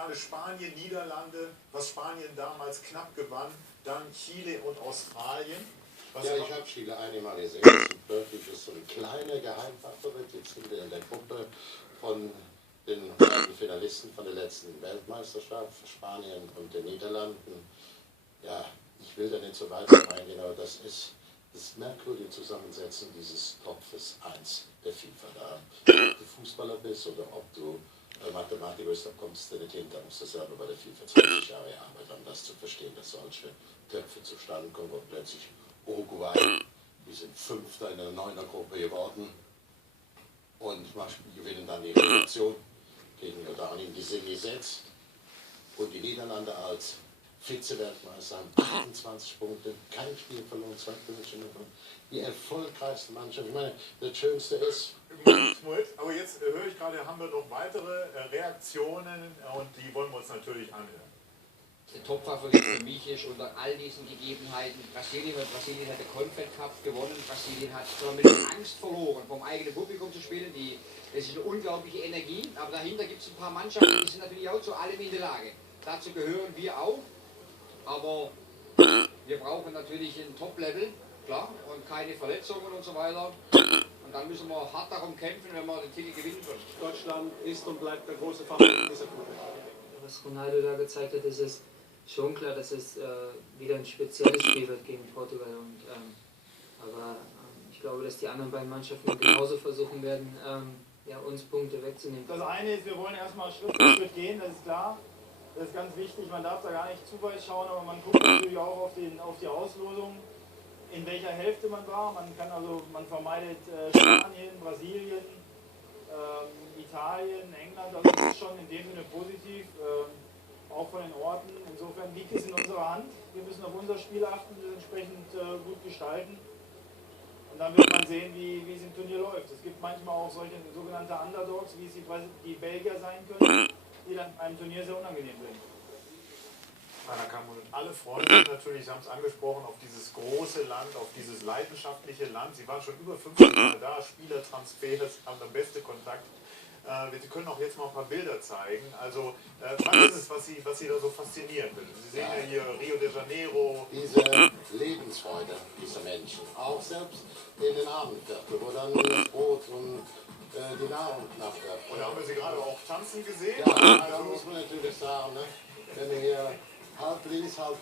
Achtelfinale Spanien, Niederlande, was Spanien damals knapp gewann, dann Chile und Australien. Ja, ich habe Chile einmal gesehen. Das ist wirklich so ein kleiner Geheimfavorit. Jetzt sind wir in der Gruppe von den beiden Finalisten von der letzten Weltmeisterschaft, Spanien und den Niederlanden. Ja, ich will da nicht so weit reingehen, aber das ist das merkwürdige Zusammensetzen dieses Topfes 1 der FIFA da. Ob du Fußballer bist oder ob du Mathematiker bist, da kommst du nicht hin. Da musst du selber bei der FIFA 20 Jahre arbeiten, um das zu verstehen, dass solche Töpfe zustande kommen, und plötzlich Uruguay, die sind Fünfter in der 9er-Gruppe geworden und gewinnen dann die Relegation gegen Jordanien, die sind gesetzt, und die Niederlande als Vize-Weltmeister haben 28 Punkte, kein Spiel verloren, 2 Spiele verloren. Die erfolgreichste Mannschaft. Ich meine, das Schönste ist... Aber jetzt höre ich gerade, haben wir noch weitere Reaktionen, und die wollen wir uns natürlich anhören. Der Topfavorit für mich ist unter all diesen Gegebenheiten Brasilien, weil Brasilien hat den Confed Cup gewonnen. Brasilien hat mit Angst verloren, vom eigenen Publikum zu spielen. Das ist eine unglaubliche Energie, aber dahinter gibt es ein paar Mannschaften, die sind natürlich auch zu allem in der Lage. Dazu gehören wir auch, aber wir brauchen natürlich ein Top-Level, klar, und keine Verletzungen und so weiter. Und dann müssen wir hart darum kämpfen, wenn wir den Titel gewinnen können. Deutschland ist und bleibt der große Favorit dieser Gruppe. Was Ronaldo da gezeigt hat, ist es schon klar, dass es wieder ein spezielles Spiel wird gegen Portugal. Aber ich glaube, dass die anderen beiden Mannschaften genauso versuchen werden, ja, uns Punkte wegzunehmen. Das eine ist, wir wollen erstmal Schritt für Schritt gehen, das ist klar. Das ist ganz wichtig, man darf da gar nicht zu weit schauen, aber man guckt natürlich auch auf die Auslosung, in welcher Hälfte man war. Man vermeidet Spanien, Brasilien, Italien, England, also das ist schon in dem Sinne positiv, auch von den Orten. Insofern liegt es in unserer Hand. Wir müssen auf unser Spiel achten, das entsprechend gut gestalten. Und dann wird man sehen, wie es im Turnier läuft. Es gibt manchmal auch solche sogenannte Underdogs, wie es die Belgier sein können, die dann einem Turnier sehr unangenehm sind. Da kann man alle freuen sich natürlich, Sie haben es angesprochen, auf dieses große Land, auf dieses leidenschaftliche Land. Sie waren schon über 50 Mal da, Spielertransfers, haben der beste Kontakt. Wir können auch jetzt mal ein paar Bilder zeigen. Also, was ist es, was Sie da so faszinieren will? Sie sehen ja hier Rio de Janeiro. Diese Lebensfreude dieser Menschen, auch selbst in den Abendviertel, wo dann das Brot und die Nahrung knapp wird. Und da haben wir Sie gerade auch tanzen gesehen. Ja, da muss man natürlich sagen, ne? Wenn wir hier halb links, halb